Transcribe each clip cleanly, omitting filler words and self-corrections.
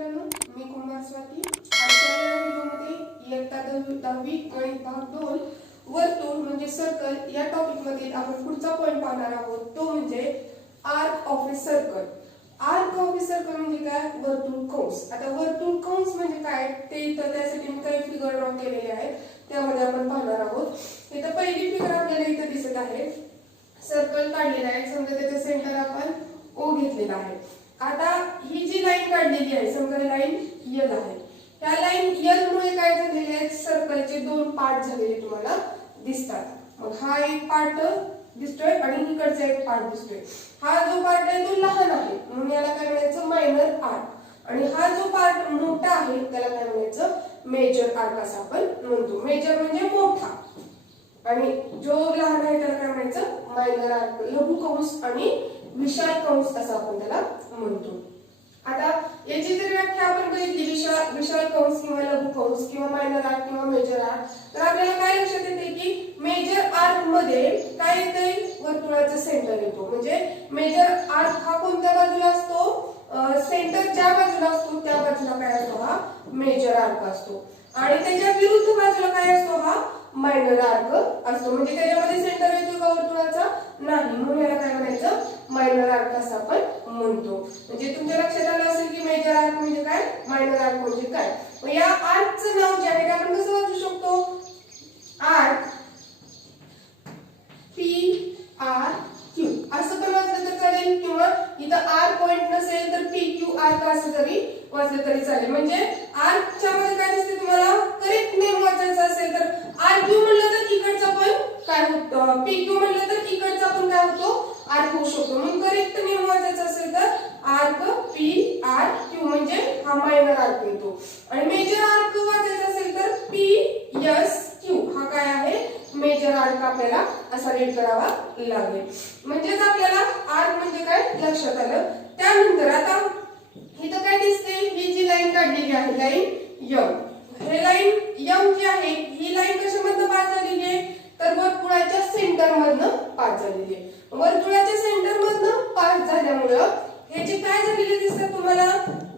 मित्रांनो, मी कुमार स्वाती. आजच्या व्हिडिओमध्ये इयत्ता 10वी गणित भाग 2 वर्तुळ म्हणजे सर्कल या टॉपिक मध्ये आपण पुढचा पॉइंट पाहणार आहोत. तो म्हणजे arc of a circle. Arc of a circle म्हणजे काय? वर्तुळ कंस. आता वर्तुळ कंस म्हणजे काय ते इथं त्यासाठी मी काही फिगर ड्रॉ केलेले आहेत, त्यामध्ये आपण पाहणार आहोत. इथं पहिली फिगर आपल्याला इथं दिसत आहे. सर्कल काढलेला आहे, समजा त्याचं सेंटर आपण O घेतलेला आहे. आता ही जी लाईन काढलेली आहे, समजा लाईन L आहे. त्या लाईन L मुळे काय झालेले आहेत? सर्कलचे दोन पार्ट झालेले तुम्हाला दिसतात. मग हा एक पार्ट दिसतोय आणि इकडचा एक पार्ट दिसतोय. हा जो पार्ट आहे तो लहान आहे म्हणून याला काय म्हणायचं? Minor arc. आणि हा जो पार्ट मोठा आहे त्याला काय म्हणायचं? मेजर आर्क असं आपण म्हणतो. मेजर म्हणजे मोठा आणि जो लहान आहे त्याला काय म्हणायचं? Minor arc. लघु कंस आणि विशाल कंस असं आपण त्याला म्हणतो. आता याची जर व्याख्या आपण बघितली विशाल कंस किंवा लघु कंस किंवा मायनर आर्क किंवा मेजर आर्क, तर आपल्याला काय लक्षात येते की मेजर आर्क मध्ये काय येते? वर्तुळाचं सेंटर येतो. म्हणजे मेजर आर्क हा कोणत्या बाजूला असतो? सेंटर ज्या बाजूला असतो त्या बाजूला काय असतो? हा मेजर आर्क असतो. आणि त्याच्या विरुद्ध बाजूला काय असतो? हा मायनर आर्क असतो. म्हणजे त्याच्यामध्ये सेंटर येतो का वर्तुळाचा? नाही, म्हणून याला काय म्हणायचं? मायनर आर्क असं आपण म्हणतो. म्हणजे तुमच्या लक्षात आलं असेल की मेजर आर्क म्हणजे काय, मायनर आर्क म्हणजे काय. मग या आर्कचं नाव जे आहे ते आपण कसं वाचू शकतो? आर्क पी आर क्यू असं पण वाचलं तर चालेल, किंवा इथं आर पॉइंट नसेल तर पी क्यू आर्क असं जरी वाचलं तरी चालेल. म्हणजे आर्कच्या मध्ये काय दिसते तुम्हाला? करेक्ट नेम वाचायचं असेल तर आर क्यू म्हणलं तर इकडचा पण काय होतं? पी क्यू म्हणलं तर इकडचा पण काय होतो? आर्क होऊ शकतो. म्हणून करेक्ट नेम वाचायचं असेल तर आर्क पी आर क्यू म्हणजे हा मायनर आर्क येतो. आणि मेजर आर्क वाचायचं असेल तर पी एस क्यू हा काय आहे? मेजर आर्क आपल्याला असा रीड करावा लागेल. म्हणजेच आपल्याला आर्क म्हणजे काय लक्षात आलं. त्यानंतर आता इथं काय दिसते? ही जी लाईन काढलेली आहे लाईन एम, हे लाईन एम जी आहे ही लाईन कशामधनं पास झालेली आहे? तर वर्तुळाच्या सेंटर मधनं पास झालेली आहे. वर्तुळाच्या सेंटर मधनं पास झाल्यामुळं हे जे काय झालेले दिसतात तुम्हाला?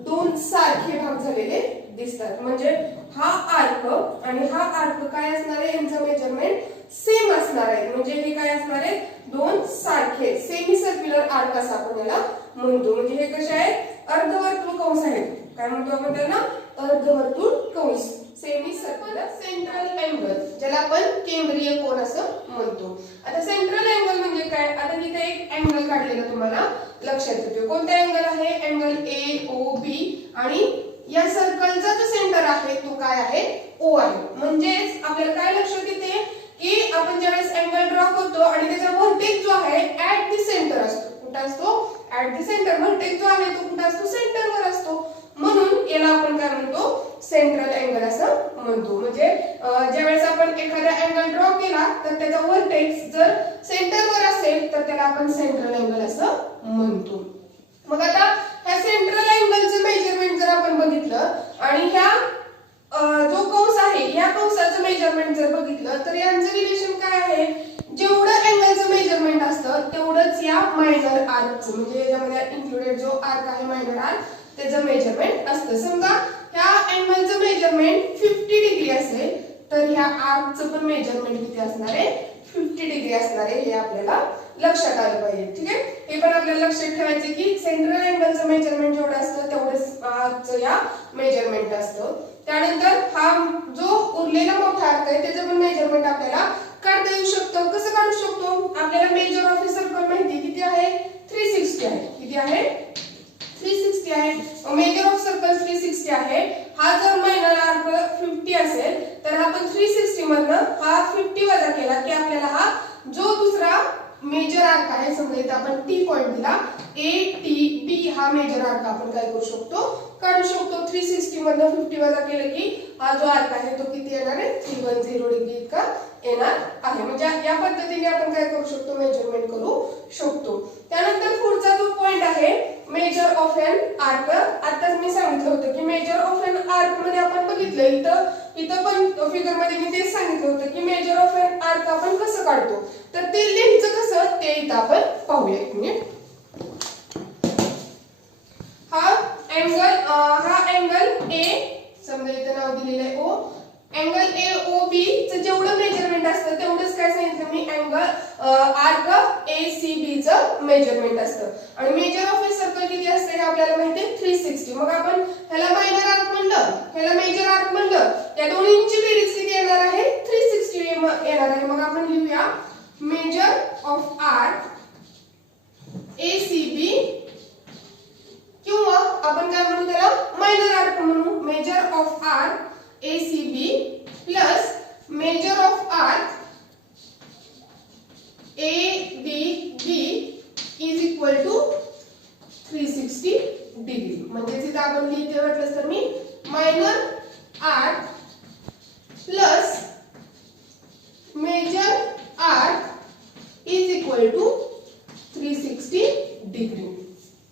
दोन सारखे भाग झालेले दिसतात. म्हणजे हा आर्क आणि हा आर्क काय असणार आहे? यांचं मेजरमेंट सेम असणार आहे. म्हणजे हे काय असणार आहे? दोन सारखे सेमी सर्क्युलर आर्क असं आपण याला म्हणतो. म्हणजे हे कसे आहेत? अर्धवर्तुळ कंस आहेत. काय म्हणतो आपण त्यांना? अर्धवर्तुळ कंस. सेमी सर्क्युलर सेंट्रल अँगल ज्याला आपण केंद्रीय कोन असं म्हणतो. आता सेंट्रल अँगल म्हणजे काय? आता तिथे एक अँगल काढलेला तुम्हाला लक्षात येतो. कोणता अँगल आहे? Angle A O B. आणि या सर्कलचा जो सेंटर आहे तो काय आहे? ओ आहे. म्हणजेच आपल्याला काय लक्षात येते की आपण ज्यावेळेस अँगल ड्रॉ करतो आणि त्याचा व्हर्टेक्स जो आहे ऍट द सेंटर असतो. कुठे असतो? At the centre. व्हर्टेक्स जो आहे तो कुठे असतो? सेंटरवर असतो. म्हणून याला आपण काय म्हणतो? सेंट्रल अँगल असं म्हणतो. म्हणजे ज्यावेळेस आपण एखादा अँगल ड्रॉ केला तर त्याचा व्हर्टेक्स जर सेंटरवर असेल तर त्याला आपण सेंट्रल अँगल असं म्हणतो. मग आता ह्या सेंट्रल अँगलचं मेजरमेंट जर आपण बघितलं आणि ह्या जो कंस आहे या कंसाचं मेजरमेंट जर बघितलं तर यांचं रिलेशन काय आहे? जेवढं अँगलचं मेजरमेंट असतं तेवढंच या मायनर आर्कचं म्हणजे याच्यामध्ये इन्क्लुडेड जो आर्क आहे मायनर आर्क त्याचं मेजरमेंट असतं. समजा ह्या अँगलचं मेजरमेंट 50 डिग्री असेल तर ह्या आर्कचं पण मेजरमेंट किती असणार आहे? 50 डिग्री असणार आहे. हे आपल्याला लक्षात आलं पाहिजे. ठीक आहे, हे पण आपल्याला लक्षात ठेवायचं की सेंट्रल अँगलचं मेजरमेंट जेवढं असतं तेवढंच आर्कचं या मेजरमेंट असतं. त्यानंतर हा जो उरलेला मोठा आर्क आहे त्याचं पण मेजरमेंट आपल्याला काढता येऊ शकतं. कसं काढू शकतो? आपल्याला मेजर ऑफ अ सर्कल माहिती किती आहे? 360 आहे. किती आहे? 360 आहे. मेजर ऑफ सर्कल 360 आहे. हा जर मायनर आर्क 50 असेल तर आपण 360 मधनं हा 50 वजा केला की आपल्याला हा जो दुसरा मेजर आर्क आहे, समजा इथे आपण टी पॉइंट दिला, ए टी बी हा मेजर आर्क आपण काय करू शकतो? काढू शकतो. 360 मधनं 50 वजा केलं की हा जो आर्क आहे तो किती येणार आहे? 310 डिग्री इतका येणार आहे. म्हणजे या पद्धतीने आपण काय करू शकतो? मेजरमेंट करू शकतो. त्यानंतर पुढचा जो पॉइंट आहे मेजर ऑफ एन आर्क. आता मी सांगितलं होतं की मेजर ऑफ एन आर्क मध्ये आपण बघितलं इथं पण फिगर मध्ये मी तेच सांगितलं होतं की मेजर ऑफ एन आर्क आपण कसं काढतो. तर ते लिहायचं कसं ते इथं आपण पाहूया. एक मिनिट. हा अँगल हा अँगल ए, समजा इथं नाव दिलेलं आहे ओ, अँगल ए ओ बी चं जेवढं मेजरमेंट असतं तेवढंच काय सांगितलं मी, angle arc A C B चं मेजरमेंट असतं. आणि मेजर ऑफ ए सर्कल किती असतं हे आपल्याला माहिती आहे 360. मग आपण ह्याला मायनर आर्क म्हणलं, ह्याला मेजर आर्क म्हणलं, या दोन्हींची बेरीज किती येणार आहे 360 येणार आहे. मग आपण लिहूया measure of arc A C B, किंवा आपण काय म्हणू त्याला मायनर आर्क म्हणू, measure of arc A C B plus measure of arc A B B is equal to 360 degree. म्हणजे तिथे आपण लिहिते वाटलं तर मी minor arc plus major arc is equal to 360 degree.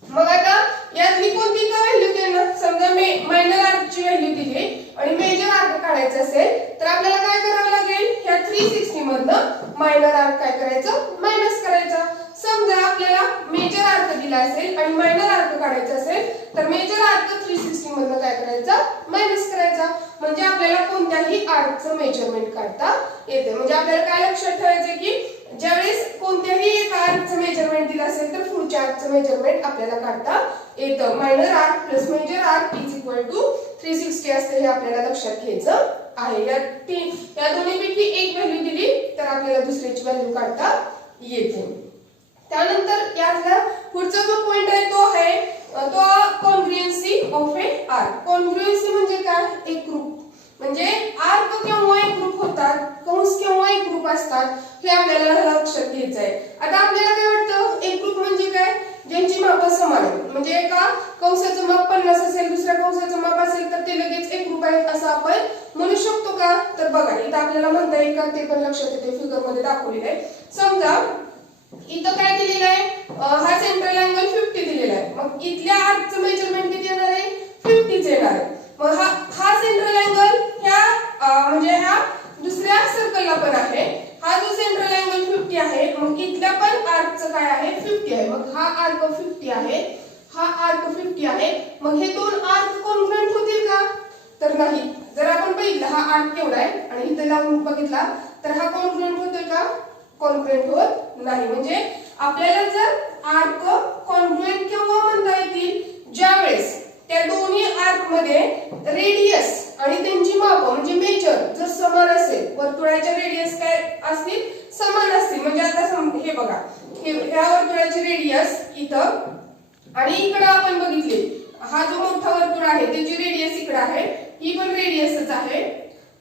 मग आता यातली कोणती का व्हॅल्यू देणार, समजा मायनर आर्कची व्हॅल्यू दिली आणि मेजर आर्क काढायचं असेल तर आपल्याला काय करावं लागेल, ह्या 360 मधनं मायनर आर्क काय करायचं मायनस करायचा. समजा आपल्याला मेजर आर्क दिला असेल आणि मायनर आर्क काढायचा असेल तर मेजर आर्क 360 मधनं काय करायचा मायनस करायचा. म्हणजे आपल्याला कोणत्याही आर्कचं मेजरमेंट काढता येते. म्हणजे आपल्याला काय लक्षात ठेवायचं की ज्यावेळेस कोणत्याही एका आर्कचं मेजरमेंट दिलं असेल तर पुढच्या आर्कचं मेजरमेंट आपल्याला काढता येतं. Minor arc plus major arc is equal to 360 असते हे आपल्याला लक्षात घ्यायचं आहे. या दोन्हीपैकी एक व्हॅल्यू दिली तर आपल्याला दुसऱ्याची व्हॅल्यू काढता येते. त्यानंतर यातला पुढचा जो पॉइंट आहे तो आहे तो कॉन्ग्रुएन्सी ऑफ ए आर्क. कॉन्ग्रुएन्सी म्हणजे काय, एक ग्रुप, म्हणजे आर्क केव्हा एक ग्रुप होतात, कंस केव्हा एक ग्रुप असतात हे आपल्याला लक्षात घ्यायचं आहे. आता आपल्याला काय वाटतं एक ग्रुप म्हणजे काय, ज्यांची माप समान आहेत. म्हणजे एका कंसाचं माप 50 असेल, दुसऱ्या कंसाचं माप असेल तर ते लगेच एक ग्रुप आहेत असं आपण म्हणू शकतो का. तर बघा इथं आपल्याला म्हणता येईल का ते पण लक्षात येते, फिगर मध्ये दाखवलेलं आहे. समजा इथं काय दिलेलं आहे, हा सेंट्रल अँगल 50 दिलेला आहे. मग इथल्या आर्कचं मेजरमेंट किती येणार आहे 50 येणार आहे. मग हा सेंट्रल अँगल ह्या म्हणजे ह्या दुसऱ्या सर्कलला पण आहे. हा जो सेंट्रल अँगल 50 आहे मग इथल्या पण आर्कचं काय आहे 50 आहे. मग हा आर्क 50 आहे, हा आर्क 50 आहे. मग हे दोन आर्क कॉन्ग्रुएंट होतील का, तर नाही. जर आपण बघितलं हा आर्क केवढा आहे आणि इथे लावून बघितला तर हा कॉन्ग्रुएंट होतोय का, कॉन्ग्रुएंट होत नाही. म्हणजे आपल्याला जर आर्क कॉन्ग्रुएंट केव्हा म्हणता येतील, ज्यावेळेस त्या दोन्ही आर्क मध्ये रेडियस आणि त्यांची माप म्हणजे मेजर जर समान असेल, वर्तुळाच्या रेडियस काय असतील समान असतील. म्हणजे आता हे बघा, ह्या वर्तुळाची रेडियस इथं आणि इकडे आपण बघितले हा जो मोठा वर्तुळ आहे त्याची रेडियस इकडे आहे, ही पण रेडियसच आहे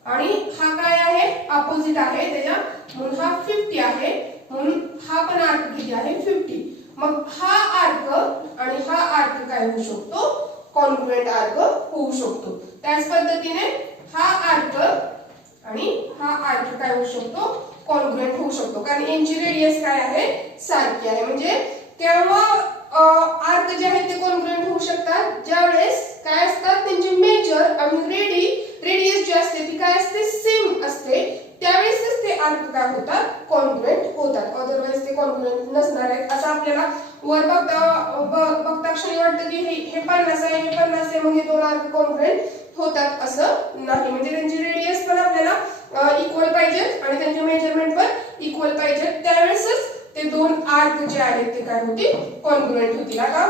आणि हा काय आहे अपोजिट आहे त्याच्या, म्हणून हा 50 आहे, म्हणून हा पण आर्क किती आहे 50. मग हा आर्क आणि हा आर्क काय होऊ शकतो कॉन्ग्रुएंट आर्क होऊ शकतो. त्याच पद्धतीने हा आर्क आणि हा आर्क काय होऊ शकतो कॉन्ग्रुएंट होऊ शकतो, कारण यांची रेडियस काय आहे सारखी आहे. म्हणजे तेव्हा आर्क जे आहेत ते कॉन्ग्रुएंट होऊ शकतात ज्यावेळेस काय असतात त्यांची मेजर आणि रेडियस जी असते ती काय असते सेम असते, त्यावेळेसच ते आर्क काय होतात कॉन्ग्रुएंट होतात. अदरवाइज ते कॉन्ग्रुएंट नसणार आहेत. असं आपल्याला वर बघता क्षणी वाटतं की हे 50 आहे हे 50 आहे मग हे दोन आर्क कॉन्ग्रुएंट होतात, असं नाही. म्हणजे त्यांची रेडियस पण आपल्याला इक्वल पाहिजे आणि त्यांचे मेजरमेंट पण इक्वल पाहिजे, त्यावेळेसच ते दोन आर्क जे आहेत ते काय होतील कॉन्ग्रुएंट होतील. आता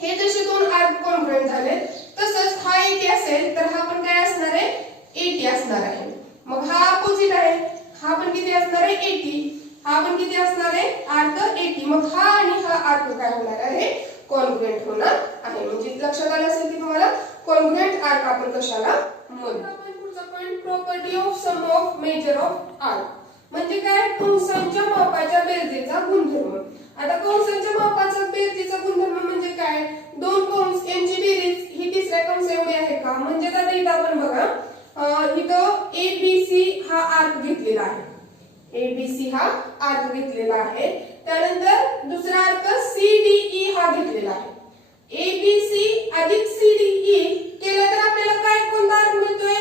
हे जसे दोन आर्क कॉन्ग्रुएंट झाले तसंच हा 80 असेल तर हा पण काय असणार आहे 80 असणार आहे. मग हा अपोजिट आहे, हा पण किती असणार आहे 80, हा पण किती असणार आहे आर्क 80. मग हा आणि हा आर्क काय होणार आहे कॉन्ग्रुएंट होणार आहे. म्हणजे लक्षात आलं असेल की तुम्हाला कॉन्ग्रुएंट आर्क आपण कशाला म्हणतो. आपण पुढचा point property of sum of measure of arc म्हणजे काय, कंसांच्या मापाच्या बेरजेचा गुणधर्म. आता कंसांच्या मापाचा बेरजेचा गुणधर्म म्हणजे काय, दोन कंस यांची बेरीज ही तिसऱ्या कंस एवढी आहे का. म्हणजे आता इथं आपण बघा इथं ABC हा आर्क घेतलेला आहे, ABC हा आर्क घेतलेला आहे. त्यानंतर दुसरा आर्क CDE हा घेतलेला आहे. ABC अधिक CDE केला तर आपल्याला काय कोणता आर्क मिळतोय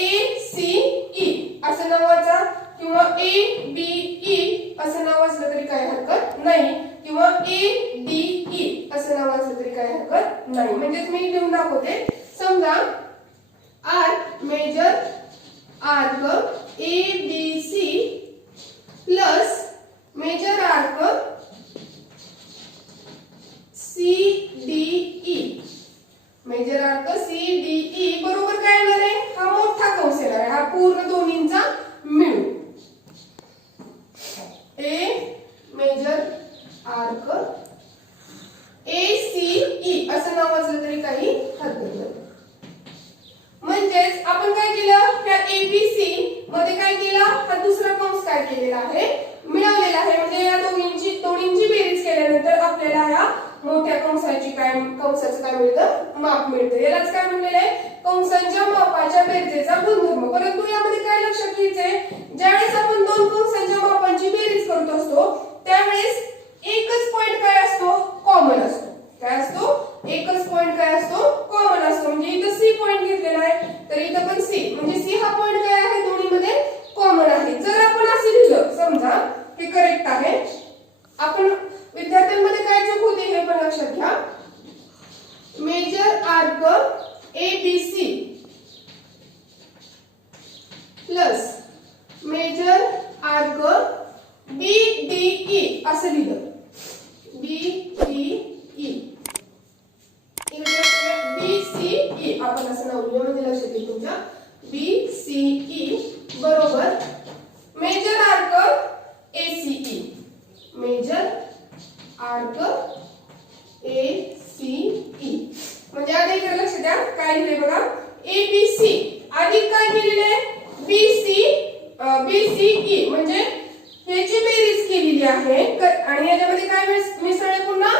ACE असं नावाचा, किंवा ABE असं नाव असलं तरी काही हरकत नाही, किंवा ADE असं नाव असलं तरी काही हरकत नाही. म्हणजे मी मी लिहून दाखवते. समजा arc measure arc ABC plus major arc CDE. Measure arc CDE बरोबर काय येणार आहे? हा मोठा कंस येणार आहे, हा पूर्ण दोन्हींचा मिळून. ए मेजर आर्क ACE असं नाव वाचलं तरी काही हरकत नाही. म्हणजेच आपण काय केलं, त्या ABC मध्ये काय केलं, हा दुसरा कंस काय केलेला आहे, मिळवलेला आहे. म्हणजे या दोन्हींची बेरीज केल्यानंतर आपल्याला या मोठ्या कंसाचं काय मिळतं, माप मिळतं. यालाच काय म्हणलेलं आहे, कंसांच्या मापाच्या बेरजेचा गुणधर्म. परंतु यामध्ये काय लक्षात घ्यायचंय, ज्यावेळेस आपण दोन कंसांच्या मापांची बेरीज करत असतो त्यावेळेस एकच पॉइंट काय असतो, कॉमन असतो. काय असतो, एकच पॉइंट काय असतो, कॉमन असतो. म्हणजे इथं C पॉइंट घेतलेला आहे तर इथं पण C, म्हणजे C हा पॉइंट काय आहे, दोन्हीमध्ये कॉमन आहे. जर आपण असे लिहिलं, समजा हे करेक्ट आहे. आपण विद्यार्थ्यांमध्ये काय चूक होते हे पण लक्षात घ्या. Measure arc ABC plus major arc BDE असं लिहिलं. BDE BCE आपण असं नाव लिहूया म्हणजे लक्षात येईल तुमच्या. BCE बरोबर measure arc ACE. Measure arc ACE म्हणजे आता इकडे लक्ष द्या काय लिहिले बघा. ABC अधिक काय केलेले आहे, BCE म्हणजे ह्याची बेरीज केलेली आहे आणि याच्यामध्ये काय मिसळले, पुन्हा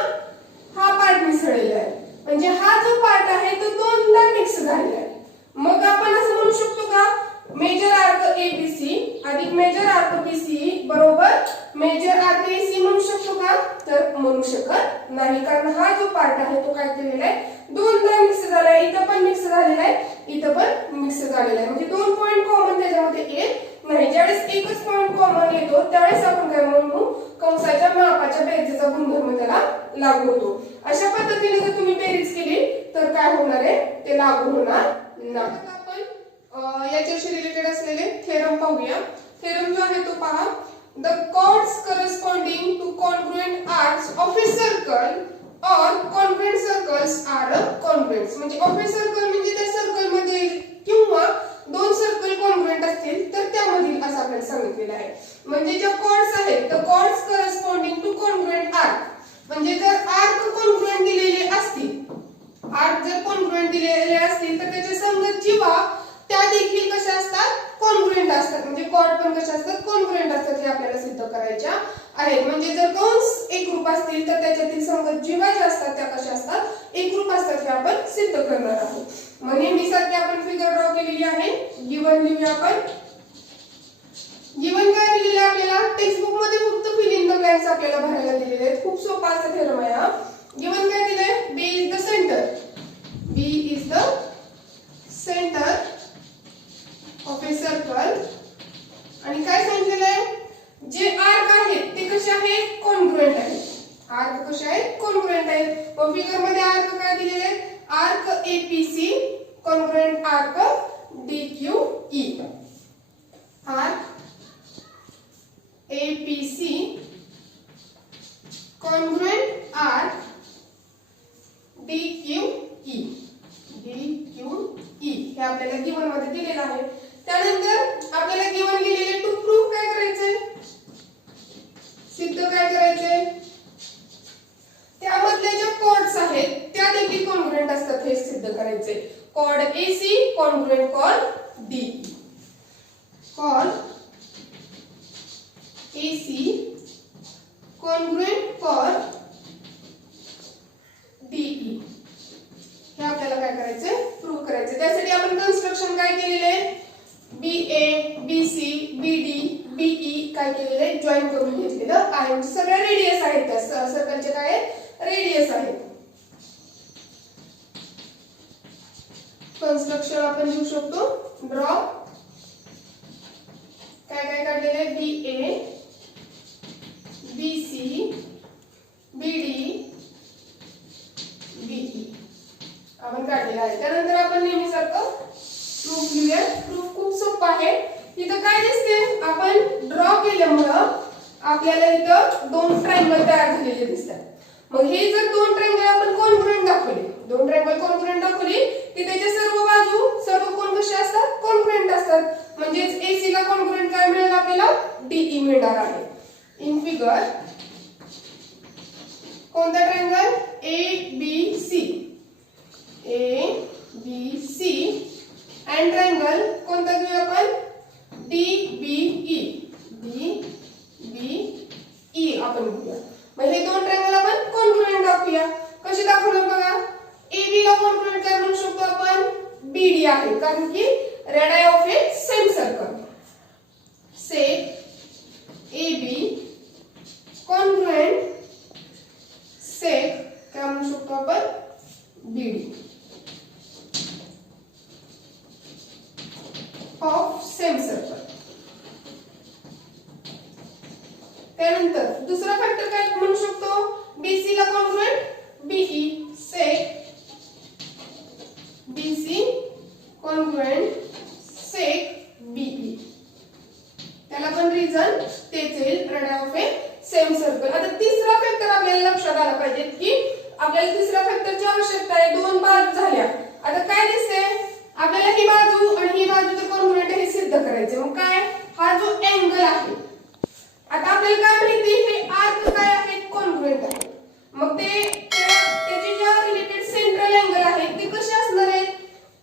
हा पार्ट मिसळलेला आहे. म्हणजे हा जो पार्ट आहे तो दोनदा मिक्स झालेला आहे. मग आपण असं म्हणू शकतो का, मेजर आर्क ABC अधिक मेजर आर्क BCE बरोबर मेजर आर्क AC म्हणू शकतो का, तर म्हणू शकत नाही. कारण हा जो पार्ट आहे तो काय केलेला आहे, दोनदा मिक्स झाला आहे. इथं पण मिक्स झालेला आहे, इथं पण मिक्स झालेला आहे. म्हणजे दोन पॉइंट कॉमन त्याच्यामध्ये येत नाही. ज्यावेळेस एकच पॉइंट कॉमन येतो त्यावेळेस आपण काय म्हणू, कंसाच्या मापाच्या बेरजेचा गुणधर्म त्याला लागू होतो. अशा पद्धतीने जर तुम्ही बेरीज केली तर काय होणार आहे, ते लागू होणार नाही. आपण याच्याशी रिलेटेड असलेले थेरम पाहूया. थेरम जो आहे तो पहा. The chords corresponding to congruent arcs of a circle or congruent circles are congruent. म्हणजे ऑफ ए सर्कल म्हणजे त्या सर्कल मध्ये किंवा दोन सर्कल कॉन्ग्रुएंट असतील तर त्यामधील असं आपल्याला सांगितलेलं आहे. म्हणजे ज्या कॉर्ड्स आहेत the chords corresponding to congruent arc म्हणजे जर आर्क कॉन्ग्रुएंट दिलेले असतील, आर्क जर कॉन्ग्रुएंट दिलेले असतील तर त्याच्या संगत जीवा त्या देखील कशा असतात, कॉन्ग्रुएंट असतात. म्हणजे कॉर्ड पण कशा असतात, कॉन्ग्रुएंट असतात. हे आपल्याला सिद्ध करायच्या आहेत. म्हणजे जर कंस एकरूप असतील तर त्याच्यातील संगत जीवा ज्या असतात त्या कशा असतात, एकरूप असतात. हे आपण सिद्ध करणार आहोत. मग नेहमीसारखी आपण फिगर ड्रॉ केलेली आहे. गिवन लिहूया आपण. गिवन काय दिलेलं आहे आपल्याला, टेक्स्टबुक मध्ये फक्त फिल इन द ब्लँक्स आपल्याला भरायला दिलेले आहेत. खूप सोपा असा थेरम आहे हा. गिवन काय दिलंय, B is the centre. B is the centre of a circle. आणि काय सांगितलेलं आहे, जे आर्क आहेत ते कसे आहेत, कॉन्ग्रुएंट आहेत. आर्क कसे आहेत, कॉन्ग्रुएंट आहेत. मग फिगर मध्ये आर्क काय दिलेले आहेत, arc APC congruent arc DQE. Arc APC congruent arc DQE. हे आपल्याला गिवन मध्ये दिलेलं आहे. त्यानंतर आपल्याला गिवन लिहिलेले टू प्रूव्ह काय करायचंय, सिद्ध काय करायचंय, त्यामधल्या ज्या कॉर्ड्स आहेत त्या देखील कॉन्ग्रुएंट असतात हे सिद्ध करायचे. Chord AC congruent chord DE. Chord AC congruent chord DE हे आपल्याला काय करायचंय, प्रूव्ह करायचंय. त्यासाठी आपण कन्स्ट्रक्शन काय केलेलं आहे, BA BC BD BE काय केलेलं आहे, जॉईन करून घेतलेलं आहे. म्हणजे सगळ्या रेडियस आहेत, त्या सर्कलचे काय रेडियस आहेत. कन्स्ट्रक्शन आपण लिहू शकतो. ड्रॉ काय काय काढलेले, BA BC BD BE आपण काढलेला आहे. त्यानंतर आपण नेहमीसारखं प्रूफ लिहूया. प्रूफ खूप सोपं आहे. इथं काय दिसते, आपण ड्रॉ केल्यामुळं आपल्याला इथं दोन ट्रायंगल तयार झालेले दिसतात. मग हे जर दोन ट्रायंगल आपण कॉन्ग्रुएंट दाखवले, दोन ट्रायंगल कॉन्ग्रुएंट दाखवली की त्याच्या सर्व बाजू सर्व कोण कसे असतात, कॉन्ग्रुएंट असतात. म्हणजेच AC ला कॉन्ग्रुएंट काय मिळेल आपल्याला, DE मिळणार आहे. इन फिगर कोणता ट्रायंगल, ABC अँड ट्रायंगल कोणता घेऊया आपण, DBE आपण घेऊया. मग हे दोन ट्रायंगल आपण कॉन्ग्रुएंट दाखवूया. कसे दाखवलं बघा. AB ला कॉन्ग्रुएंट काय म्हणू शकतो आपण, BD आहे, कारण की radii of a same circle. Seg AB congruent seg काय म्हणू शकतो आपण, BD ऑफ सेम सर्कल. त्यानंतर दुसरा फॅक्टर काय म्हणू शकतो, BC ला congruent BE seg BC congruent seg BE. त्याला पण रिझन तेच येईल, radii of a same circle. आता तिसरा फॅक्टर आपल्याला लक्षात आला पाहिजे की आपल्याला तिसऱ्या फॅक्टरची आवश्यकता आहे. दोन बाजू झाल्या. आता काय दिसते, आपल्याला ही बाजू आणि ही बाजू तर कॉन्ग्रुएंट हे सिद्ध करायचे. मग काय, हा जो अँगल आहे, आता आपल्याला काय माहिती, हे आर्क काय आहेत, कॉन्ग्रुएंट आहे. मग त्याचे ज्या रिलेटेड सेंट्रल अँगल आहेत ते कसे असणार आहेत,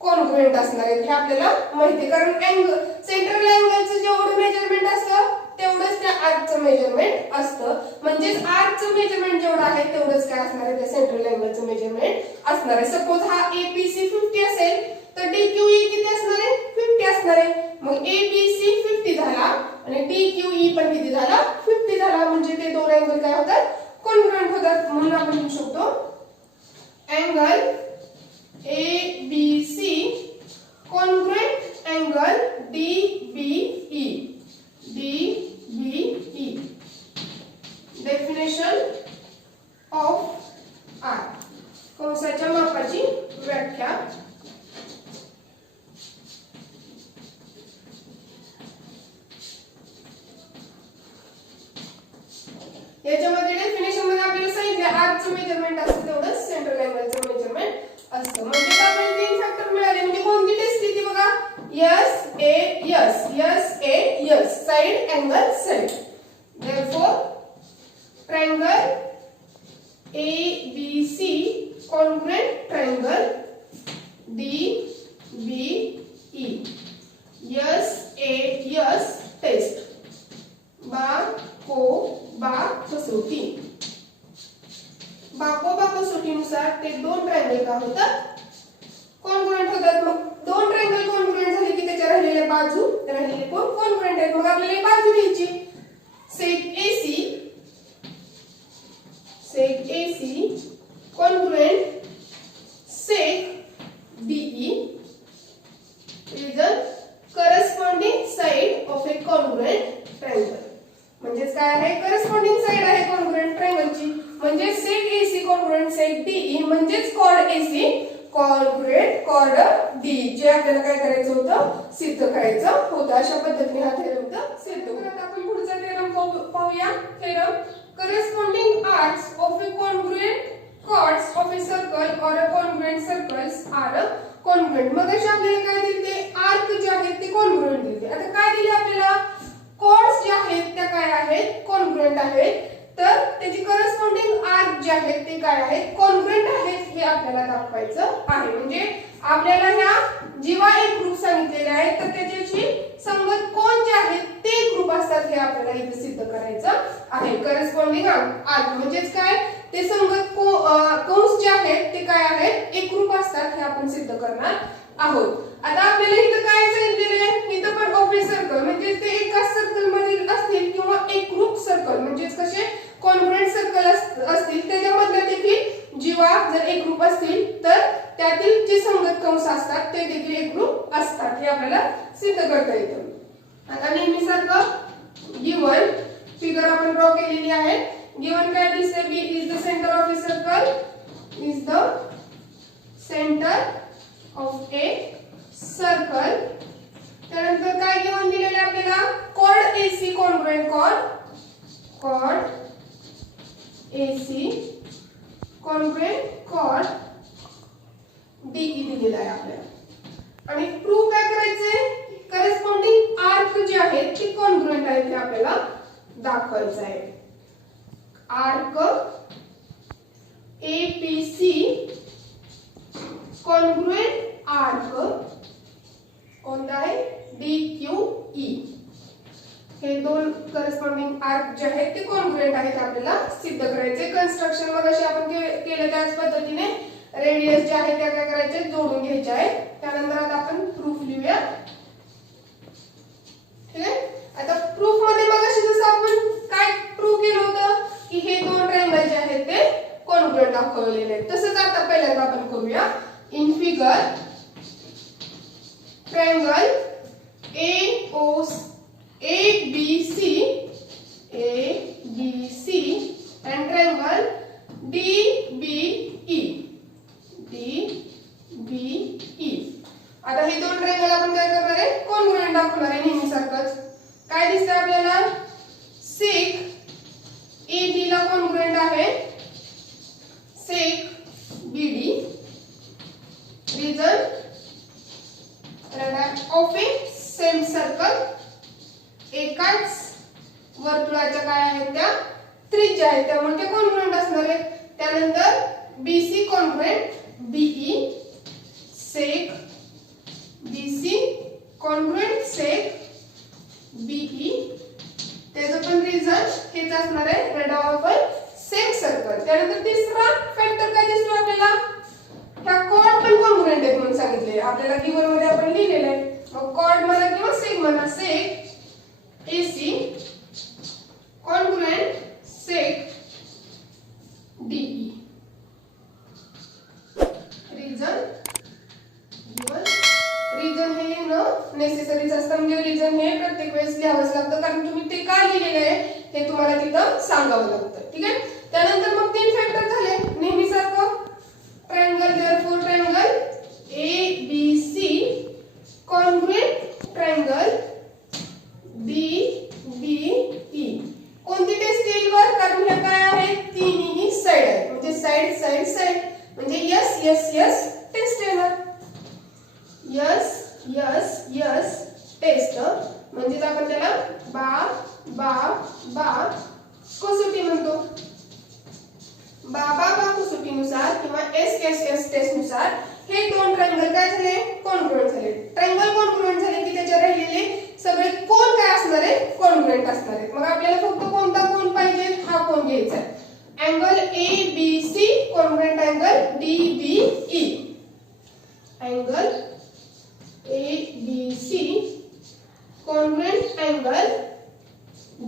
कॉन्ग्रुएंट असणार आहेत. हे आपल्याला माहिती, कारण सेंट्रल अँगलचं जेवढं मेजरमेंट असतं तेवढंच त्या आर्कचं मेजरमेंट असतं. म्हणजेच आर्कचं मेजरमेंट जेवढं आहे तेवढंच काय असणार आहे, त्या सेंट्रल अँगलचं मेजरमेंट असणार आहे. सपोज हा APC 50 असेल तर DQE किती असणार आहे, 50 असणार आहे. मग ABC 50 झाला आणि DQE पण किती झाला, 50 झाला. म्हणजे ते दोन अँगल काय होतात, कॉन्ग्रुएंट होतात. म्हणून आपण लिहू शकतो angle ABC congruent angle DBE. Definition of arc, कंसाच्या मापाची व्याख्या. याच्यामध्ये डेफिनेशन मध्ये आपल्याला सांगितलं आर्कचं मेजरमेंट असतं तेवढंच सेंट्रल अँगलचं मेजरमेंट असतं. म्हणजे आपल्याला तीन फॅक्टर मिळाले. म्हणजे कोणती टेस्ट ती बघा, SAS side angle side. therefore triangle ABC congruent triangle DBE. SAS test बाकोबा कसोटी. बाकोबा कसोटीनुसार ते दोन ट्रायंगल का होतात, कॉन्ग्रुएंट होतात. मग दोन ट्रायंगल कॉन्ग्रुएंट झाले की त्याच्या राहिलेल्या बाजू राहिलेले कोण कॉन्ग्रुएंट आहेत. मग आपल्याला बाजू घ्यायची. Seg AC congruent seg DE is the corresponding side of a congruent triangle. म्हणजेच काय आहे, करस्पॉन्डिंग साइड आहे कॉन्ग्रुएंट ट्रायंगलची. म्हणजे seg AC congruent seg DE म्हणजेच chord AC congruent chord DE. जे आपल्याला काय करायचं होतं, सिद्ध करायचं होतं. अशा पद्धतीने हा थेरम सिद्ध होतो. आता आपण पुढचा थेरम पाहूया. Theorem corresponding arcs of a congruent chords of a circle or a congruent circles are congruent. मग अशा आपल्याला काय दिले, आर्क जे आहेत ते कॉन्ग्रुएंट दिले. आता काय दिले आपल्याला, कॉर्ड्स जे आहेत त्या काय आहेत, कॉन्ग्रुएंट आहेत. तर त्याची करस्पॉन्डिंग आर्क जे आहेत ते काय आहेत, कॉन्ग्रुएंट आहेत. हे आपल्याला दाखवायचं आहे. म्हणजे आपल्याला ह्या जेव्हा एक ग्रुप सांगितलेले आहेत तर त्याच्याशी संगत कोण जे आहेत ते ग्रुप असतात हे आपल्याला इथे सिद्ध करायचं आहे. करस्पॉन्डिंग आर्क म्हणजेच काय, ते संगत कंस जे आहेत ते काय आहेत, एक ग्रुप असतात. हे आपण सिद्ध करणार आहोत. आता आपल्याला इथं काय सांगितलेलं आहे, इथं पण ऑफ ए सर्कल म्हणजे ते एकाच सर्कल मध्ये असतील किंवा एक ग्रुप सर्कल म्हणजेच कसे कॉन्ग्रुएंट सर्कल असतील त्याच्यामधले देखील जेव्हा जर एक ग्रुप असतील तर त्यातील जे संगत कंस असतात ते देखील एक ग्रुप असतात. हे आपल्याला सिद्ध करता येतं. आता नेहमीसारखं गिवन फिगर आपण ड्रॉ केलेली आहे. गिवन काय दिसते, B is the center of a circle, is the centre of a circle. त्यानंतर काय घेऊन दिलेले आपल्याला chord AC congruent chord AC congruent chord DE दिलेला आहे आपल्याला. आणि प्रूफ काय करायचंय करस्पॉन्डिंग आर्क जे आहेत ते कॉन्ग्रुएंट आहेत हे आपल्याला दाखवायचं आहे. आर्क APC कॉन्ग्रुएंट आर्क कोणता आहे DQE. हे दोन करस्पॉन्डिंग आर्क जे आहेत ते कॉन्ग्रुएंट आहेत आपल्याला सिद्ध करायचे. कन्स्ट्रक्शन मग अशी आपण केलं त्याच पद्धतीने रेडियस जे आहे त्या काय करायचे जोडून घ्यायचे आहे. त्यानंतर आता आपण प्रूफ लिहूया. ठीक आहे. आता प्रूफ मध्ये मग अशी जसं आपण काय प्रूफ केलं होतं की हे दोन ट्रायंगल जे आहेत ते कॉन्ग्रुएंट दाखवलेले आहेत. तसंच आता पहिल्यांदा आपण करूया. In figure triangle ABC and triangle DBE. आता हे दोन ट्रायंगल आपण काय करणार आहे कॉन्ग्रुएंट दाखवणार आहे नेहमीसारखंच. काय दिसतंय आपल्याला सेक AB ला कॉन्ग्रुएंट आहे seg BD. Reason of a same circle. एकाच वर्तुळाच्या काय आहेत त्या त्रिज्या आहेत त्यामुळे ते कॉन्ग्रुएंट असणार आहे. त्यानंतर BC congruent BE seg BC congruent seg BE. त्याचं पण रिझन हेच असणार आहे रेड ऑफ सेम सर्कल. त्यानंतर तिसरा फॅक्टर काय दिसतो आपल्याला ह्या कॉर्ड पण कॉन्ग्रुएंट आहेत म्हणून सांगितले आपल्याला गिवन मध्ये आपण लिहिलेलं आहे. मग कॉर्ड म्हणा किंवा सेक म्हणा सेक AC congruent seg DE. Region हे न नेसेसरीच असतं म्हणजे रिजन हे प्रत्येक वेळेस लिहावंच लागतं कारण तुम्ही ते का लिहिलेलं आहे हे तुम्हाला तिथं सांगावं लागतं. ठीक आहे. त्यानंतर मग तीन फॅक्टर झाले नेहमीसारखं triangle. Therefore triangle ABC congruent triangle DBE. कोणती टेस्ट येईल वर कारण ह्या काय आहेत तिन्ही साइड आहेत म्हणजे साइड साइड साइड म्हणजे यस टेस्ट येणार. यस टेस्ट म्हणजे आपण त्याला बा कसोटी म्हणतो. बा कसोटीनुसार किंवा एस टेस्ट नुसार हे दोन ट्रायंगल काय झाले कॉन्ग्रुएंट झाले. ट्रायंगल कॉन्ग्रुएंट झाले की त्याच्या राहिलेले सगळे कोन काय असणार आहे कॉन्ग्रुएंट असणार आहेत. मग आपल्याला फक्त कोणता कोन पाहिजे हा कोन घ्यायचा आहे. Angle ABC congruent angle DBE. Angle ABC congruent angle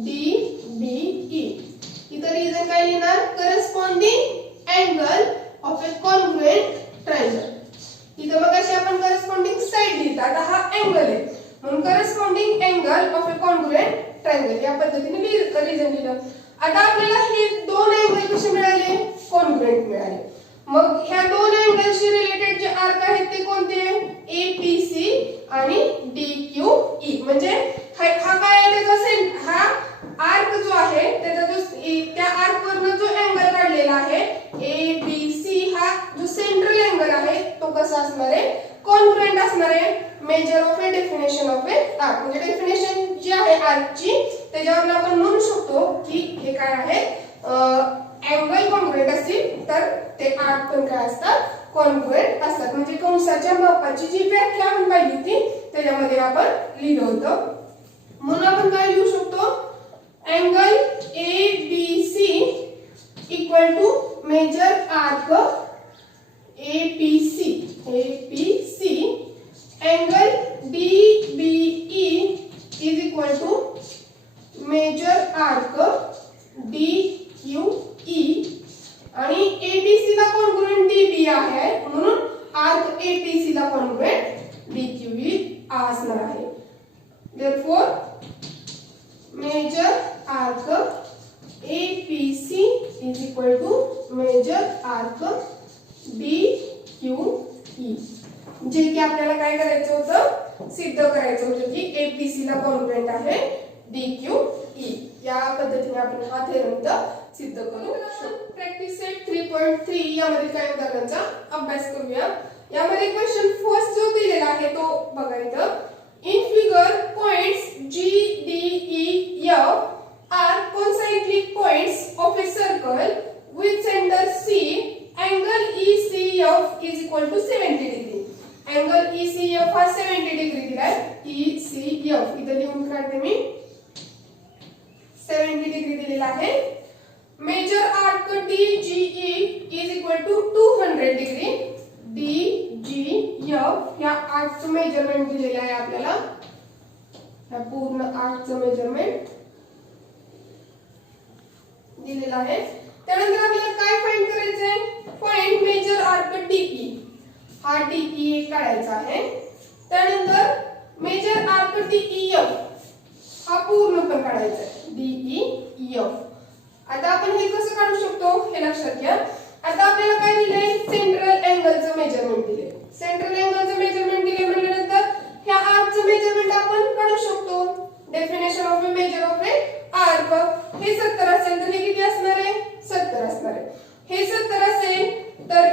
DBE. इथं रिजन काय लिहिणार corresponding angle of A congruent triangle. इथं मग अशी आपण करस्पॉन्डिंग साइड लिहितो. आता हा अँगल आहे म्हणून corresponding angle of A congruent triangle या पद्धतीने रिजन लिहिलं. आता आपल्याला हे दोन अँगल कसे मिळाले कॉन्ग्रुएंट मिळाले. मग ह्या दोन अँगलशी रिलेटेड जे आर्क आहेत ते कोणते APC आणि DQE. म्हणजे हा काय आहे त्याचा हा आर्क जो आहे त्याचा जो त्या आर्क वरनं जो अँगल काढलेला आहे ABC हा जो सेंट्रल अँगल आहे तो कसा असणार आहे कॉन्ग्रुएंट असणार आहे. Major of a definition of a arc म्हणजे डेफिनेशन जी आहे आर्कची त्याच्यावर आपण म्हणू शकतो की हे काय आहे अँगल कॉन्ग्रुएंट असतील तर ते आर्क पण काय असतात कॉन्ग्रुएंट असतात. म्हणजे कंसाच्या मापाची जी व्याख्या आपण पाहिली होती त्याच्यामध्ये आपण लिहिलं होतं. म्हणून आपण काय लिहू शकतो angle ABC equal to measure arc APC angle DBE is equal to measure arc DQE. आणि ABC ला कॉन्ग्रुएंट DB आहे म्हणून आर्क APC ला कॉन्ग्रुएंट DQE असणार आहे. Therefore measure arc APC is equal to measure arc DQE. ई, जे की आपल्याला काय करायचं होतं, सिद्ध करायचं होतं की एपीसी ला कॉन्ग्रुएंट आहे DQE. या पद्धतीने आपण हा थेरम सिद्ध करू शकतो. प्रॅक्टिस सेट 3.3 यामध्ये काय उदाहरणांचा अभ्यास करूया. यामध्ये क्वेश्चन फर्स्ट जो दिलेला आहे तो बघा इथं. In figure points G, D, E, F are concentric points of a circle with center C. Angle ECF is equal to 70 degree. Angle ECF हा 70 डिग्री दिलाय. ECF इथं लिहून काढते मी. 70 डिग्री दिलेला आहे. Measure arc DGE is equal to 200 degree. DGF या आर्कचं measurement दिलेलं आहे आपल्याला. हा पूर्ण आर्कचं मेजरमेंट दिलेलं आहे. त्यानंतर आपल्याला काय फाइंड करायचंय, पॉइंट मेजर आर्क DE. हा DE काढायचा आहे. त्यानंतर मेजर आर्क DEF हा पूर्ण पण काढायचा आहे. DEF. आता आपण हे कसं काढू शकतो हे लक्षात घ्या. आता आपल्याला काय दिलंय, सेंट्रल अँगलचं मेजरमेंट दिले. सेंट्रल अँगलचं मेजरमेंट दिले म्हटल्यानंतर ह्या आर्कचं मेजरमेंट आपण काढू शकतो. Definition of a major of a arc. हे 70 असेल तर हे किती असणार आहे, 70 असणार आहे. हे 70 असेल तर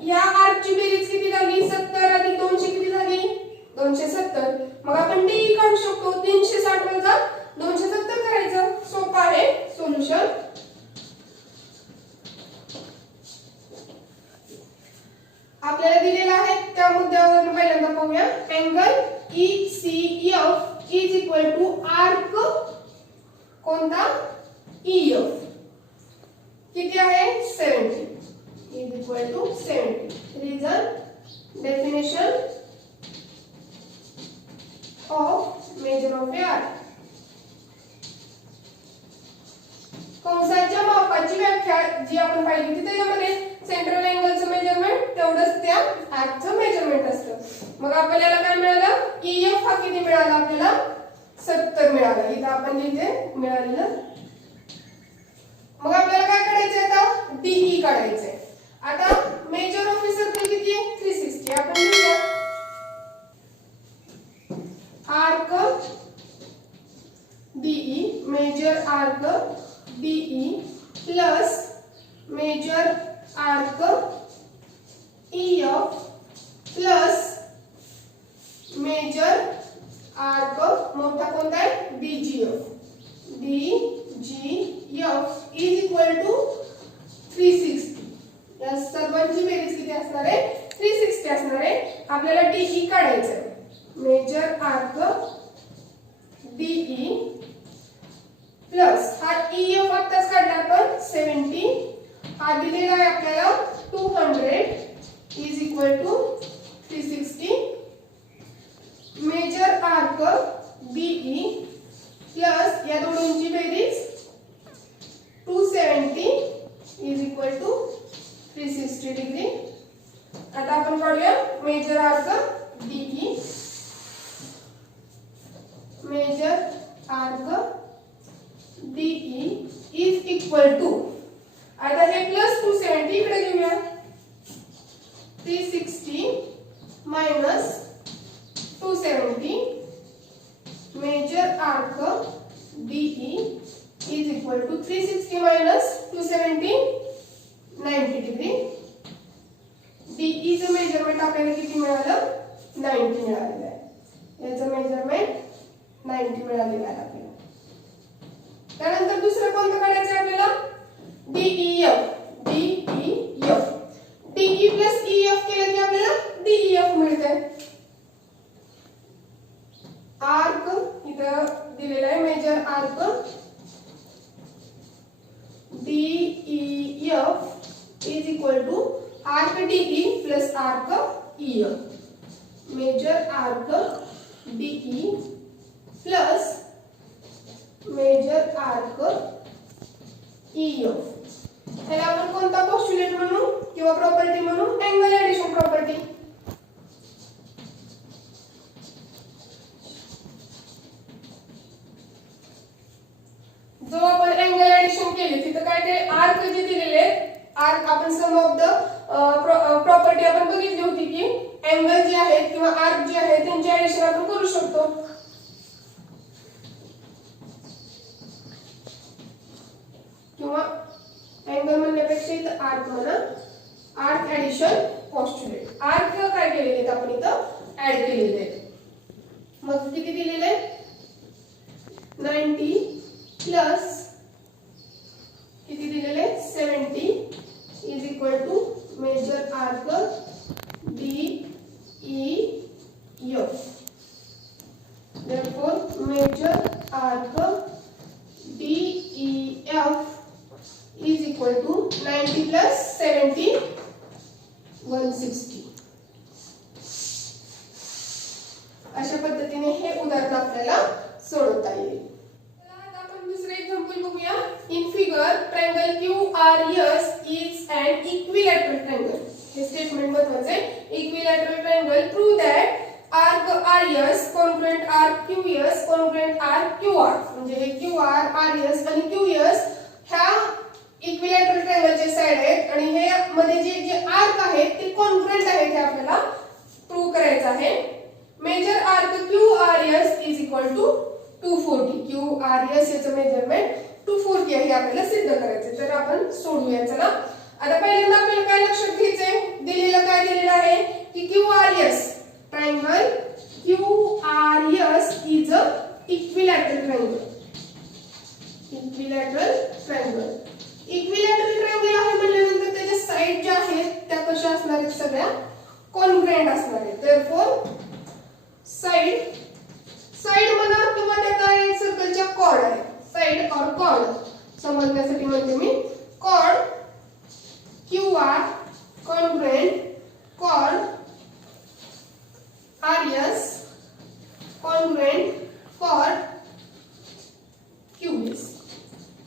ह्या आर्कची बेरीज किती झाली, 70 अधिक 200 किती झाली, 270. मग आपण DE काढू शकतो. 360 वजा 270 करायचं. सोपं आहे सोल्युशन. आपल्याला दिलेला आहे त्या मुद्द्यावर पहिल्यांदा पाहूया. Angle ECF is equal to arc कोणता, EF किती आहे, 70 is equal to 70. Reason, definition of measure of a arc. कंसाच्या मापाची व्याख्या जी आपण पाहिली होती त्याच्यामध्ये सेंट्रल अँगलचं मेजरमेंट तेवढंच त्या आर्कचं मेजरमेंट असतं. मग आपल्याला काय मिळालं, EF हा किती मिळाला आपल्याला, 70 मिळाला. इथं आपण लिहिते मिळालेलं. मग आपल्याला काय काढायचं, आता DE काढायचंय. आता मेजर ऑफ ए सर्कल किती आहे, 360. आपण लिहूया arc DE, measure arc DE plus major arc EF plus major arc मोठा कोणता आहे, DGF. DGF is equal to 360. या सर्वांची बेरीज किती असणार आहे, 360 असणार आहे. आपल्याला DE काढायचं आहे. मेजर आर्क DE प्लस हा EF आत्ताच काढला आपण 70. हा दिलेला आहे आपल्याला 200 is equal to 360. Measure arc DE plus या दोन्हींची बेरीज 270 इज इक्वल टू 360 डिग्री. आता आपण काढूया measure arc DE. Measure arc DE is equal to, आता हे प्लस 270 इकडे घेऊया, 360 minus 270. Measure arc DE is equal to 360 minus 270 90 degree. DE चं मेजरमेंट आपल्याला किती मिळालं, 90 मिळालेलं आहे. याचं मेजरमेंट 90 मिळालेलं आहे आपल्याला. त्यानंतर दुसरं कोणतं काढायचं आहे आपल्याला, DEF. DE प्लस EF केलं की आपल्याला DEF मिळतंय. आर्क इथं दिलेलं आहे measure arc DEF is equal to arc DE plus arc EF. Measure arc DE plus major arc EF. ह्याला आपण कोणता पोस्ट्युलेट म्हणू किंवा प्रॉपर्टी म्हणू, अँगल ऍडिशन प्रॉपर्टी. जो आपण अँगल ऍडिशन केली तिथं काय ते आर्क जे दिलेले आर्क आपण सम ऑफ द प्रॉपर्टी आपण बघितली होती की अँगल जे आहेत किंवा आर्क जे आहेत त्यांची ऍडिशन आपण करू शकतो. किंवा अँगल म्हणण्यापेक्षा इथं आर्क म्हणा. Arc addition पॉस्ट्युलेट. आर्क काय केलेले आहेत आपण इथं ऍड केलेले आहेत. मग किती दिलेले 90 प्लस किती दिलेले 70 is equal to measure arc DEF. therefore measure arc DEF is equal to 90 plus 70 160. अशा पद्धतीने हे उदाहरण आपल्याला सोडवता येईल. आता आपण दुसरे एक्झाम्पल बघूया. In figure triangle QRS is an equilateral triangle. हे स्टेटमेंट महत्त्वाचे आहे. Equilateral triangle prove that arc RS congruent arc QS congruent arc QR. म्हणजे हे QR RS आणि QS ह्या इक्विलॅटरल ट्रायंगलचे साइड आहेत आणि हे मध्ये जे आर्क आहेत ते कॉन्ग्रुएंट आहेत हे आपल्याला प्रूव्ह करायचं आहे. Measure arc QRS is equal to 240. QRS याचं मेजरमेंट 240 आहे आपल्याला सिद्ध करायचं. तर आपण सोडवूया. चला आता पहिल्यांदा आपल्याला काय लक्षात घ्यायचंय. दिलेलं काय दिलेलं आहे की QRS triangle QRS is a equilateral triangle. Equilateral triangle. Equilateral triangle आहे म्हटल्यानंतर त्याच्या साइड ज्या आहेत त्या कशा असणार आहेत सगळ्या कॉन्ग्रुएंट असणार आहेत. therefore साइड म्हणा किंवा त्याचा एक सर्कलच्या कॉर्ड आहे. साइड और कॉर्ड समजण्यासाठी म्हणते मी. Chord QR congruent chord RS congruent chord QS.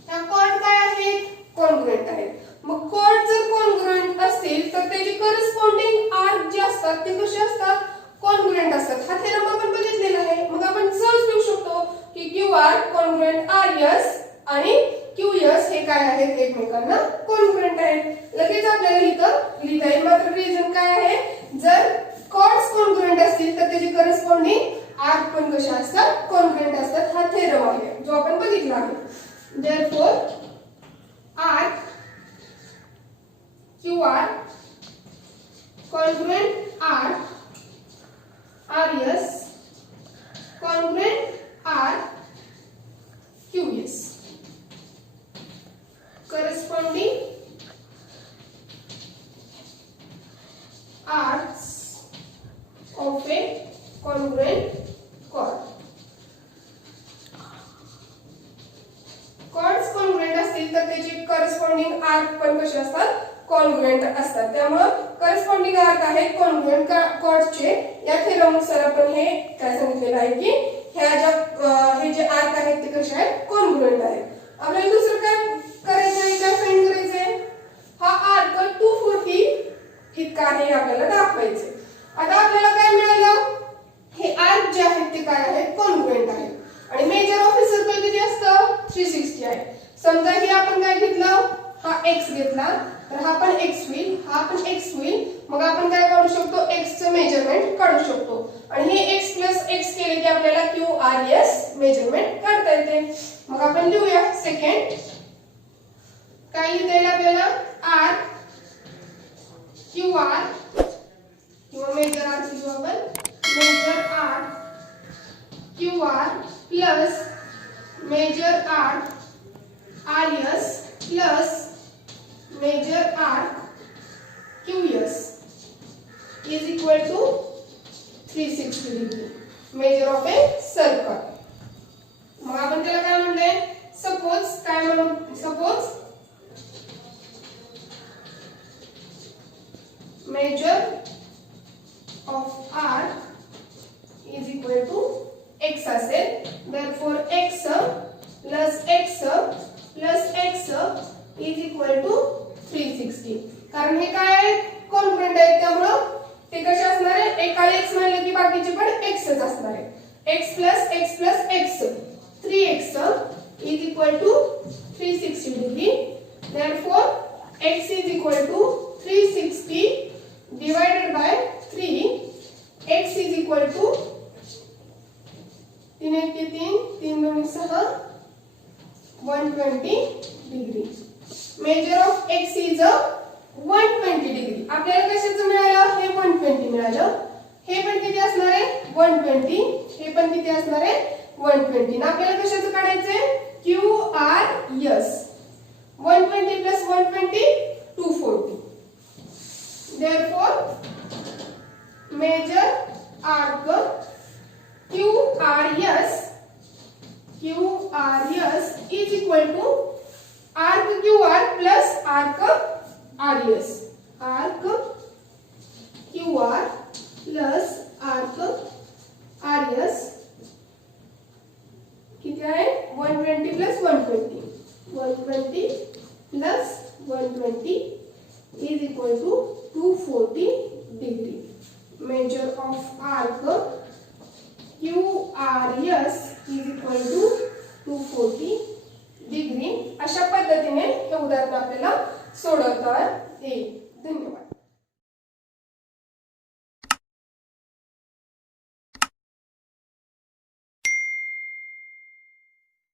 ह्या कॉर्ड काय आहेत कॉन्ग्रुएंट आहेत. मग कॉर्ड जर कॉन्ग्रुएंट असतील तर त्याचे करस्पॉन्डिंग आर्क जे असतात ते कसे असतात कॉन्ग्रुएंट असतात. हा थेरम आपण बघितलेला आहे. मग आपण सहज लिहू शकतो की QR कॉन्ग्रुएंट RS आणि QS हे काय आहेत एकमेकांना कॉन्ग्रुएंट आहेत. लगेच आपल्याला इथं लिहिता येईल. मात्र रिझन काय आहे जर कॉर्ड्स कॉन्ग्रुएंट असतील तर त्याचे करस्पॉन्डिंग आर्क पण कसे असतात कॉन्ग्रुएंट असतात. हा थेरम आहे जो आपण बघितला आहे. therefore arc QR congruent arc RS congruent arc QS. corresponding arcs of a congruent chord. chords congruent असतील तर त्याचे corresponding arc पण कसे असतात कॉन्ग्रुएंट असतात. त्यामुळे करस्पॉन्डिंग आर्क आहे कॉन्ग्रुएंट कॉर्ड्सचे. या थेरमनुसार आपण हे काय सांगितलेलं आहे की ह्या ज्या हे जे आर्क आहेत ते कसे आहेत कॉन्ग्रुएंट आहेत. आपल्याला दुसरं काय करायचं आहे काय फाइंड करायचंय. हा आर्क 240 इतका आहे आपल्याला दाखवायचे. आता आपल्याला काय मिळालं हे आर्क जे आहेत ते काय आहेत कॉन्ग्रुएंट आहेत. आणि मेजर ऑफ सर्कल किती असतं 360 आहे. समजा हे आपण काय घेतलं हा x घेतला तर हा पण x होईल हा पण x होईल. मग आपण काय काढू शकतो x चं मेजरमेंट काढू शकतो. आणि हे x प्लस x केले की आपल्याला QRS मेजरमेंट काढता येते. मग आपण लिहूया सेकंड काय लिहिता येईल आपल्याला R QR किंवा मेजर R लिहू आपण. Measure R QR plus measure R RS plus major arc QS is equal to 360 degree. Measure of a circle. मग आपण त्याला काय म्हणले सपोज काय म्हणू suppose measure of arc is equal to x असेल. therefore x plus x plus x is equal to 360. कारण हे काय आहे कॉन्ग्रुएंट आहे त्यामुळे ते कसे असणार आहे एकाला x म्हणलं की बाकीचे पण x च असणार आहे. x plus x plus x 3x is equal to 360 degree. therefore x is equal to 360 divided by 3 120 degree. Measure of x is 120 degree. आपल्याला कशाचं मिळालं? हे 120 मिळालं. हे पण किती असणार आहे? 120. हे पण किती असणार आहे? 120. ना आपल्याला कशाचं काढायचंय? QRS. 120 plus 120 240. Therefore measure arc QRS is equal to arc QR plus arc RS. Arc QR plus arc RS किती आहे? 120 plus 120. 120 plus 120 is equal to 240 degree. Measure of arc QRS is equal to 240 degree. अशा पद्धतीने हे उदाहरण आपल्याला सोडवता येईल. धन्यवाद.